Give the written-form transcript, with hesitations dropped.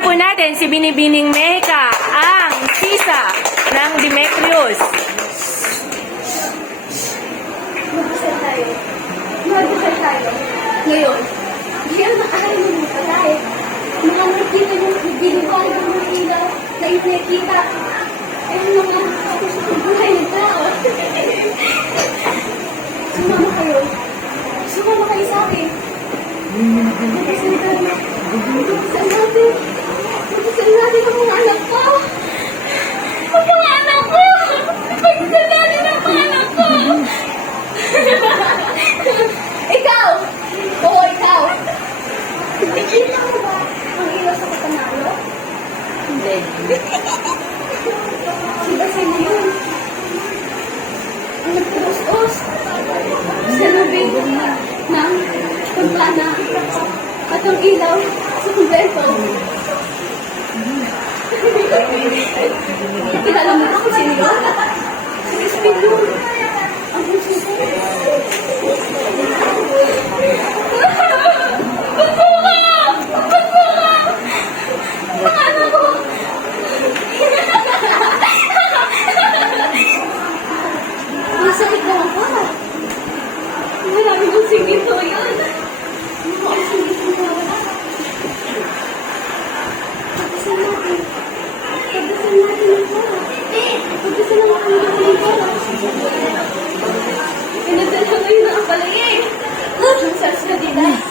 Bibigyan po natin si Binibining Meka ang sisa ng Demetrius. Mag-usap tayo. Mag-usap tayo. Ngayon, diyan na ayaw mo mo dahil mga nakita yung ginagawa ng mga ilaw na itinakita. Ayun mga buhay ng tao. Sumama kayo. Sumama kayo sa akin. Magpasalita na. Magpasal natin. Magpasal natin ang mga anak ko. Ang mga anak ko. Magpasal natin ang mga anak ko. Ikaw! Oo, ikaw! Nakikita mo ba ang ilaw sa katanalo? Hindi. Sila sa yun. Ang nagpulos-os sa lubig ng pagpana at ang ilaw sa kumpleto. Kilala mo ako sino yun? Si Crispin yun. Ang puso ko. Masakit na ako. Marami kong singit ko yun. Ang singit ko na wala. Pagkasal natin. Pagkasal natin ang pera. Pagkasal natin ang pera. Pinadala ngayon na ang palagay. Ang sarsa dita.